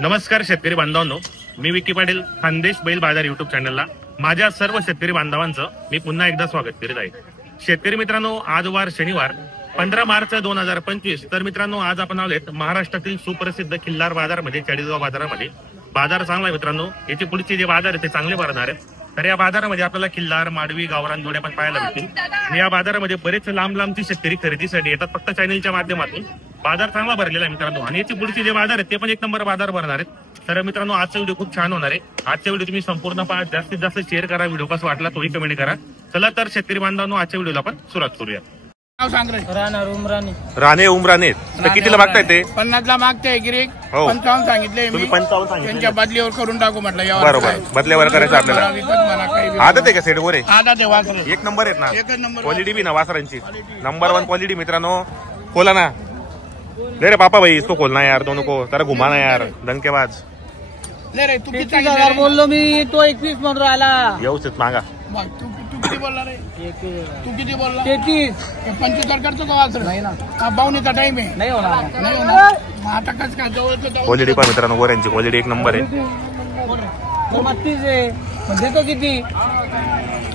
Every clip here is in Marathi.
नमस्कार शेतकरी बांधवांनो, मी विकी पाटील, खानदेश बैल बाजार युट्यूब चॅनलला माझ्या सर्व शेतकरी बांधवांचं मी पुन्हा एकदा स्वागत करीत आहे। शेतकरी मित्रांनो, आज वार शनिवार 15 मार्च 2025। तर मित्रांनो, आज आपण आलोत महाराष्ट्रातील सुप्रसिद्ध खिल्लार बाजारमध्ये, चाळीसगाव बाजारामध्ये। बाजार चांगला आहे मित्रांनो, याचे पुढचे जे बाजार आहेत ते चांगले भरणार आहेत। तर या बाजारामध्ये आपल्याला खिल्लार, माडवी, गावरान जोड्या पण पाहायला मिळतील। आणि या बाजारामध्ये बरेच लांब लांबचे शेतकरी खरेदीसाठी येतात, फक्त चॅनलच्या माध्यमातून। बाजार चांगला भरलेला आहे मित्रांनो, आणि याचे पुढचे जे बाजार आहेत ते पण एक नंबर बाजार भरणार आहेत। तर मित्रांनो, आजचा व्हिडिओ खूप छान होणार आहे। आजचा व्हिडिओ तुम्ही संपूर्ण पहा, जास्तीत जास्त शेअर करा, व्हिडिओ कसा वाटला तोही कमेंट करा। चला तर शेतकरी बांधवांनो, आजच्या व्हिडिओला आपण सुरुवात करूया। राणे उमराणे कितीला मागताय ते? 50 ला मागताय गिरीक। 55 सांगितले मी, 55 सांगितले, त्यांच्या बदलीवर करून टाकू म्हटलं। बरोबर, बदल्यावर करायचं आपल्याला। आदत आहे का सेट गोरे? आदत आहे वासरे, एक नंबर आहेत ना, एकच नंबर क्वालिटी बी ना वासरांची, नंबर 1 क्वालिटी मित्रांनो। खोला ना ले रे पापा भाई, इसको खोलना यार, दोनों को जरा घुमाना यार, दणकेबाज। ले रे तू किती 30,000 बोललो मी, तो 21 म्हणून राहिला। व्यवस्थित मागा। तू किती बोलला रे? तू किती बोलला? 33 75 करतो का वासरे? नाही ना, बावणीचा टाइम आहे, नाही होणार। नाही होणार। मग आता कसं काय जवळचं क्वालिटी पण मित्रांनो, गोऱ्यांची क्वालिटी एक नंबर आहे। 32 आहे, पण देतो किती?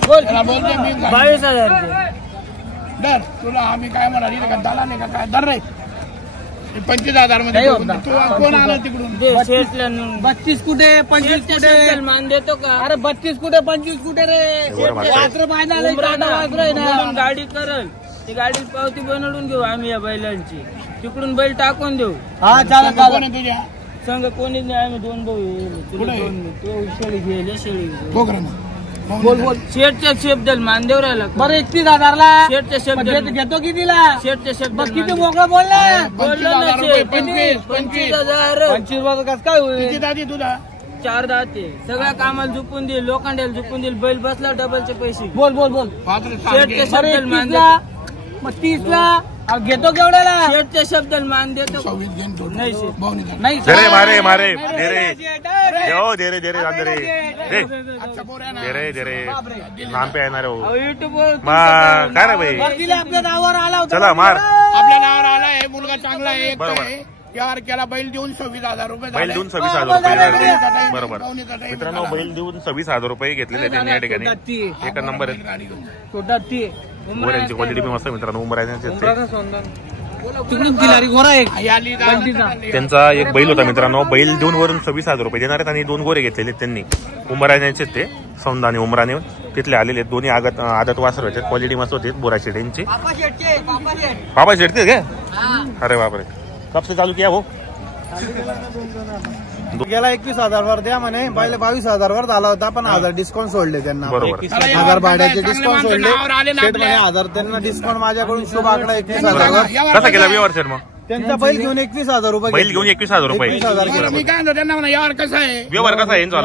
बोल। बोलते मी 22,000 डर तुला आम्ही काय म्हणाली का दला नाही का काय दर रे? 25,000 मध्ये तू कोण आला तिकडून? 32 कुठे, 25 कुठे? मान देतो का? अरे 32 कुठे, 25 कुठे रे? वासर पाहिजे, गाडी करल ती गाडी पावती बनवून घेऊ आम्ही या बैलांची, तिकडून बैल टाकून देऊ। हा चालेल चालेल। तुझ्या संघ कोणीच नाही, आम्ही 2 भाऊ येईल। तो शेळी घेईल, शेळी बोल बोल। शेटच्या शब्द मान देऊ राहिला बरं। 31,000 ला शेटच्या शब्द घेतो कितीला? शेटच्या शब्द किती मोकळं बोलला? 25,000 25,000 कसं काय होईल? किती दादी तुला? 4 दाते, सगळ्या कामाला झुकून देईल, लोखंडाला झुकून देईल, बैल बसला डबलचे पैसे। बोल बोल बोल। शेटच्या शब्द मान देतो, मग 30 ला घेतो केवढ्याला? शेटच्या शब्द मान देतो। 26 घेऊन तो नाही नाही दे मारे मारे दे रे, देओ दे रे दे रे दे रे दे रे दे रे, नाम पे येणार हो युट्यूब काय रे भाई? आपल्या नावावर आला होता, चला मार। आपल्या नावावर आला आहे, मुलगा चांगला आहे, यार केला बैल देऊन 26,000 रुपये, बैल देऊन 26,000 रुपये। बरोबर मित्रांनो, बैल देऊन 26,000 रुपये घेतलेले त्यांनी या ठिकाणी। एक नंबर आहे, गोऱ्यांची क्वालिटी पण मस्त मित्रांनो। उमराण्यांचे त्यांचा एक बैल होता मित्रांनो, बैल देऊन वरून 26,000 रुपये देणार आहेत, आणि 2 गोरे घेतलेले त्यांनी उमराण्यांचे। ते सौंदा आणि उमराणे तिथले आलेले, दोन्ही आदत वासर होते, क्वालिटी मस्त होती। बोरा शेड्यांची बाबा शेडते काय? अरे बापरे, कब से चालू किया वो? गेला 21,000 वर द्या म्हणे, पहिले 22,000 वर झाला होता, पण 1,000 डिस्काउंट सोडले त्यांना। बरोबर, 1,000 भाड्याचे डिस्काउंट सोडले, शेट म्हणे 1,000 त्यांना डिस्काउंट माझ्याकडून शुभ आकडा 21,000 वर। कसा केला व्यवहार शेड? मग त्यांचा बैल घेऊन 21,000 रुपये, बैल घेऊन 21,000 रुपये। मी काय म्हणतो त्यांना म्हणा, यार कसं आहे व्यवहार? कसा आहे यांचा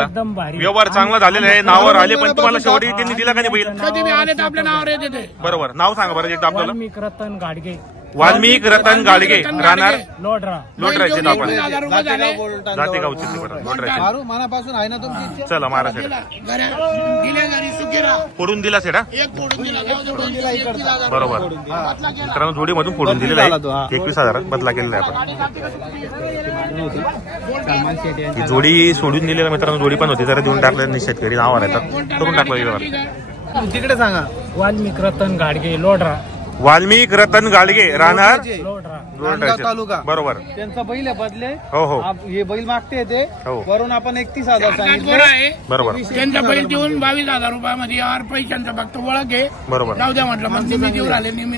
व्यवहार? चांगला झालेला आहे, नावावर आले, पण तुम्हाला शेवटी त्यांनी दिला का नाही बैल? कधी मी आले तर आपल्या नावावर येते ते। बरोबर, नाव सांगा बरं एकदा आपल्याला। रतन गाडगे, वाल्मिक रतन गाडगे, राहणार लोटराचे नाव पण जाते गावचे लोटराचे। मारू मनापासून आहे ना तुमची इच्छा? चला मारा सेट, फोडून दिला सेटा बरोबर। मित्रांनो, जोडी मधून फोडून दिलेला आहे, 21,000 बदला केलेला आहे आपण। जोडी सोडून दिलेला मित्रांनो, जोडी पण होती, जरा देऊन टाकल्या शेतकरी नावावर येतात, करून टाकलं। तिकडे सांगा, वाल्मिक रतन गाडगे, लोढरा। वाल्मिक रतन गाडगे, राहणार तालुका, बरोबर। त्यांचा बैल बदले, हो हो, हे बैल मागते ते हो, वरून आपण 31,000 सांगितले, बरोबर। त्यांचा बैल देऊन 22,000 रुपयामध्ये यार पैशांचा फक्त ओळख आहे, बरोबर। जाऊ द्या म्हटलं, मग तुम्ही देऊ राहिले, नेहमी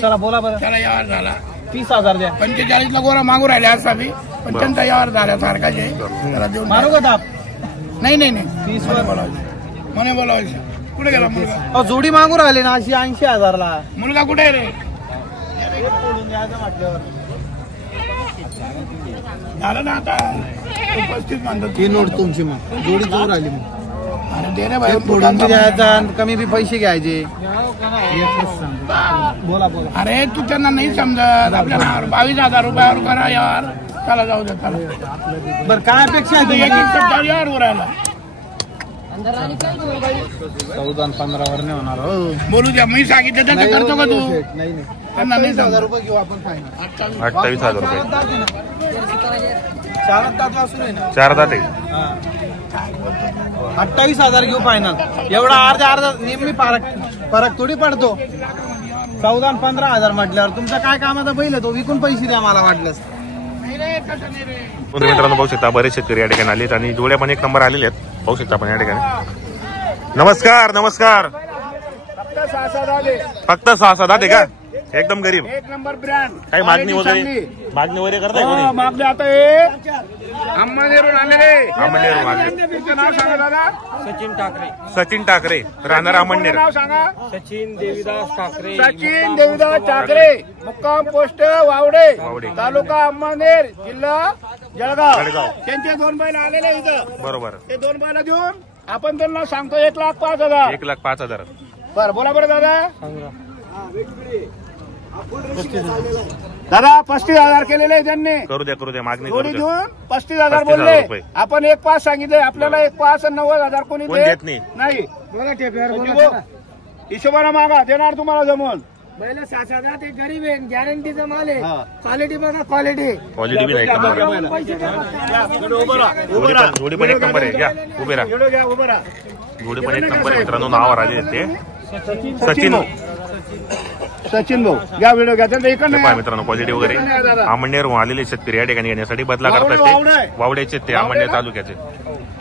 चला बोला बरं। त्याला यार झाला 30,000 द्या। 45 ला गोरा मागू राहिले असा बी, पण त्यांचा यार झाला सारखाच आहे, त्याला देऊन मारू का दाब? नाही नाही नाही, 30 वर बोलायचं, म्हणे बोलायचं। कुठे गेला मुलगा? जोडी मागू राहिले ना अशी 80,000 ला। मुलगा कुठे आहे रे? झालं ना आता 35 म्हणतात ती नोट तुमची, मग जोडी जोर राहिली मग। अरे दे रे भाई, फोडून बी द्यायचा, कमी बी पैसे घ्यायचे। बोला बोला। अरे तू त्यांना नाही समजत, आपल्या नावावर 22,000 रुपयावर करा यार, चला जाऊ दे, चला। बरं काय अपेक्षा आहे? 1 यार उरायला 14 आणि 15 वर नाही होणार हो। बोलू द्या, मी सांगितलं त्याचं करतो का तू? नाही त्यांना नाही 10,000 रुपये घेऊ आपण फायनल। 28,000 रुपये 4 दात वासरू आहे ना. 4 दात आहे. 28,000 घेऊ फायनल. एवढा अर्धा नेहमी फरक थोडी पडतो. 14 आणि 15,000 म्हटल्यावर तुमचा काय कामाचा बैल आहे तो, विकून पैसे द्या मला वाटल्यास. मित्रांनो बघू शकता बरेच शेतकरी या ठिकाणी आलेत आणि जोड्या पण 1 नंबर आलेले आहेत. बघू शकता आपण या ठिकाणी. नमस्कार नमस्कार. फक्त 6 दात आहे का? एकदम गरीब. 1 नंबर ब्रँड. काही मागणी वगैरे करताय कोणी? मागणी आता हे अंमळनेरहून आलेले. अंमळनेरहून आले. तुमचं नाव सांगा दादा. सचिन ठाकरे राहणार अंमळनेर. नाव सांगा. सचिन देवीदास ठाकरे. सचिन देवीदास ठाकरे, मुक्काम पोस्ट वावडे, तालुका अंमळनेर, जिल्हा जळगाव. त्यांचे 2 बैल आलेले इथं. बरोबर. ते 2 बैल देऊन आपण त्यांना सांगतो 1,05,000. 1,05,000. बरं बोला बरं दादा. दादा 35,000 केलेले आहे त्यांनी. करू द्या मागणी करू जोडी द्या. देऊन 35,000 35,000 बोलले. रुपये. आपण 1,5 सांगितले. आपल्याला 1,5 आणि 90,000 कोणी कोण देत नाही. नाही. हिशोबाने मागा, देणार तुम्हाला जमून. बैल 6,000 ते गरीब आहे, गॅरंटीचा माल आहे. क्वालिटी बघा, क्वालिटी क्वालिटी बी नाही. जोडी पण 1 नंबर आहे. घ्या उभे राहा. उभं राहा. जोडी पण 1 नंबर आहे मित्रांनो. नावावर आले ते सचिन भाऊ घ्या व्हिडिओ घ्या. त्यांचा इकडे पहा मित्रांनो क्वालिटी वगैरे. अंमळनेरहून आलेले शेतकरी या ठिकाणी येण्यासाठी बदला करतात ते. वावड्याचे ते अंमळनेर तालुक्याचे.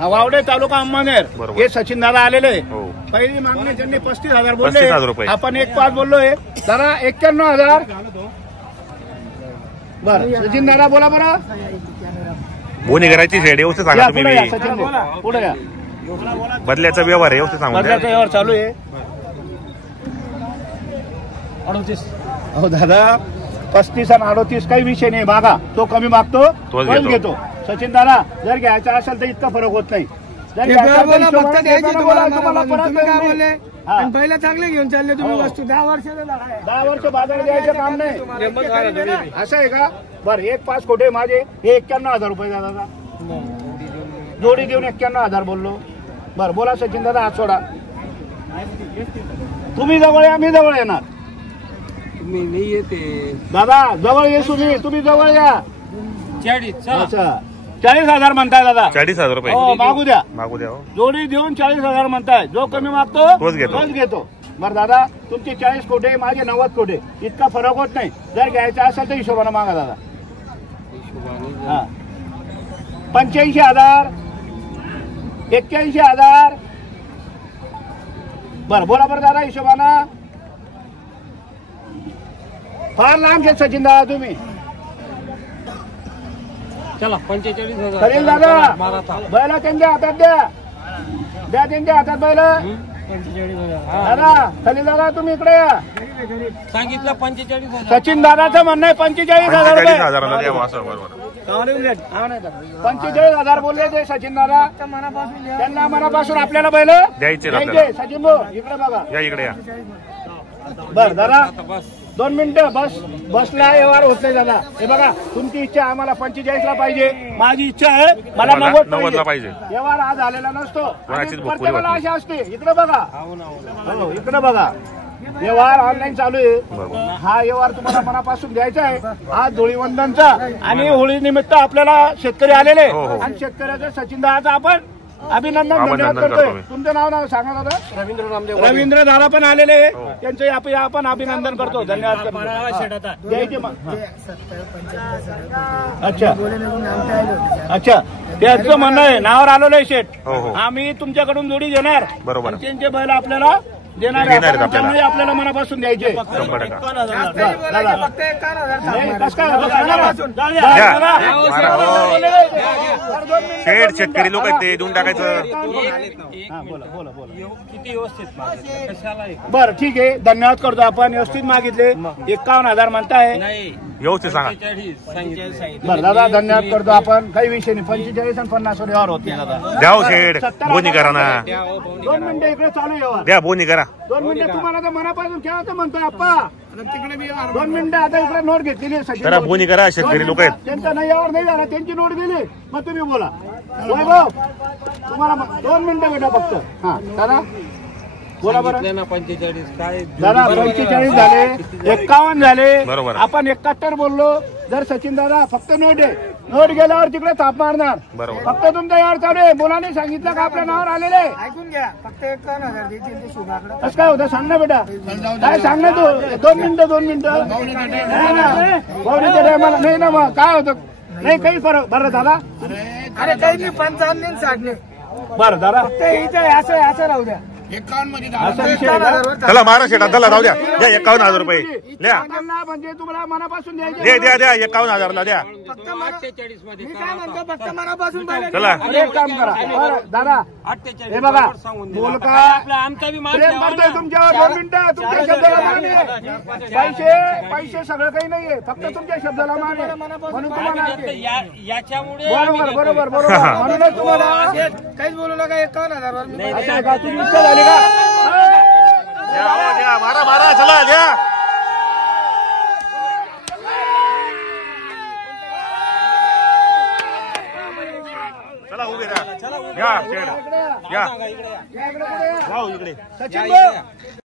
वावडे तालुका अंमळनेर. बरोबर. हे सचिन दादा आलेले. हो. पहिली मागणी त्यांनी 35,000 35,000 बोलले. रुपये. आपण 1,5 बोललोय. दादा 91,000. बरं सचिन दादा बोला बरं. बोनी करायची शेड व्यवस्थित सांगा पुढे या तुम्ही. सचिन भाऊ, पुढे या. बदल्याचा व्यवहार आहे व्यवस्थित सांगा. बदल्याचा व्यवहार चालू आहे. 38. हो दादा 35 आणि 38 काही विषय नाही. मागा तो कमी मागतो तोच तोच घेतो. घेतो. सचिन दादा जर घ्यायचा असेल तर इतका फरक होत नाही. जर हे घ्यायचा बोला, असेल तर फक्त द्यायची तुम्हाला तुम्हाला तुम्हाला परत तुम्ही काय नाही. बोलले? हा. आणि पहिला चांगले घेऊन चालले तुम्ही हो. वस्तू 10 वर्षाला आहे. 10 वर्ष बाजार द्यायचं काम नाही. असं आहे का? बरं 1,5 कोटे माझे हे 91,000 रुपये दादा. जोडी देऊन 91,000 बोललो. बरं बोला सचिन दादा हात सोडा. तुम्ही जवळ या, मी जवळ येणार. तुम्ही नाही येते. दादा जवळ ये, तुम्ही जवळ या. 40. अच्छा 40,000 म्हणताय दादा. 40,000 रुपये हो मागू द्या. मागू द्या. हो. जोडी देऊन 40,000 म्हणताय. जो कमी मागतो तोच घेतो. बरं दादा तुमचे 40 कोटे माझे 90 कोटे इतका फरक होत नाही. जर घ्यायचा असेल तर हिशोबाने मागा दादा. हा 85,000 81,000. बरं बोला बरं दादा हिशोबानं. फार लांब घेत सचिन दादा तुम्ही. चला 45,000. करेल दादा बैला त्यांच्या हातात द्या. त्यांच्या हातात बैला. 45,000. दादा खलील दादा तुम्ही इकडे या. सांगितलं 45,000. सचिन दादाचं म्हणणं आहे 45,000 रुपये. 45,000 द्या असं. बरोबर. 45,000 बोलले ते सचिन दादा. त्यांना मनापासून आपल्याला बैल द्यायचे द्यायचे. सचिन भाऊ इकडे बघा. या इकडे या. बर दादा 2 मिनिटं बसला व्यवहार होत नाही दादा. हे बघा तुमची इच्छा आम्हाला 45ला पाहिजे. माझी इच्छा आहे मला 90 ला पाहिजे. व्यवहार आज झालेला नसतो. कोणाचीच भूक पुरी प्रत्येकाला होत अशी असते. इकडे बघा. हो इकडे बघा. व्यवहार ऑनलाईन चालू आहे. हा व्यवहार तुम्हाला मनापासून द्यायचा आहे. आज धुळीवंदनचा आणि होळी निमित्त आपल्याला शेतकरी आलेले आणि शेतकऱ्याचं सचिन दादाचं आपण अभिनंदन धन्यवाद करतोय. तुमचं नाव सांगा दादा. रवींद्र दादा पण आलेले. त्यांचं आपण अभिनंदन करतो. धन्यवाद करतो. अच्छा अच्छा त्यांचं म्हणणं आहे नावावर आलेलं आहे शेठ. आम्ही तुमच्याकडून जोडी घेणार. बरोबर. त्यांचे बैल आपल्याला देणार आपल्याला मनापासून द्यायचे. शेतकरी लोक आहेत ते देऊन टाकायचं. किती व्यवस्थित. बरं ठीक आहे धन्यवाद करतो. आपण व्यवस्थित मागितले 51,000 म्हणताय. व्यवस्थित सांगा. बरं दादा धन्यवाद करतो. आपण काही विषय नाही. 45 आणि 50 व्यवहार होते दादा. द्या शेड बोनी करा ना. 2 मिनिटं इकडे चालू व्यवहार. द्या बोनी करा. 2 मिनिटं तुम्हाला तर मनापासून केव्हा म्हणतोय आप्पा. तिकडे मी 2 मिनिटं आता इकडे नोट घेतलेली करा. बोनी करा. शेतकरी लोक आहेत. त्यांचा नाही व्यवहार नाही झाला. त्यांची नोट गेली. मग तुम्ही बोला. वैभव तुम्हाला 2 मिनिटं भेटा फक्त. हा दादा बोला बरं. 45 काय दादा 45 झाले 51 झाले. बरोबर. आपण 71 बोललो. जर सचिन दादा फक्त नोट आहे नोट गेल्यावर तिकडे थाप मारणार. बरोबर. फक्त तुमचा यार चालू आहे. मुलांनी सांगितलं का आपल्या नावावर आलेले ऐकून घ्या फक्त 51,000 देतील ते शुभाकडे. कसं काय होतं सांग ना बेटा. काय सांग ना तू. 2 मिनिटं 2 मिनिटं नाही ना गौरीच्या टायमाला नाही ना. मग काय होतं नाही काही फरक. बरं दादा अरे काही नाही 55 साठले. बरं दादा ते इथं असं राहू द्या. असा विषय आहे का? चला मारा शेटा चला जाऊ द्या. द्या 51,000 रुपये द्या. त्यांना म्हणजे तुम्हाला मनापासून द्यायचे. द्या 51,000ला द्या. फक्त मी काय म्हणतो फक्त मनापासून चला एक काम करा. बरं दादा हे बघा मुलगा प्रेम करतोय तुमच्यावर. 2 मिनिटं तुमच्या शब्दाला मान आहे. पैसे सगळं काही नाहीये. फक्त तुमच्या शब्दाला मान आहे म्हणून तुम्हाला बरोबर बरोबर बरोबर म्हणूनच तुम्हाला काहीच बोलू नका. 51,000 असं आहे का? तुम्ही इच्छा झाली का? द्या हो, द्या मारा मारा चला द्या. चला उभे राहा. घ्या शेड घ्या. या इकडे पुढे या. जाऊ इकडे. सचिन भाऊ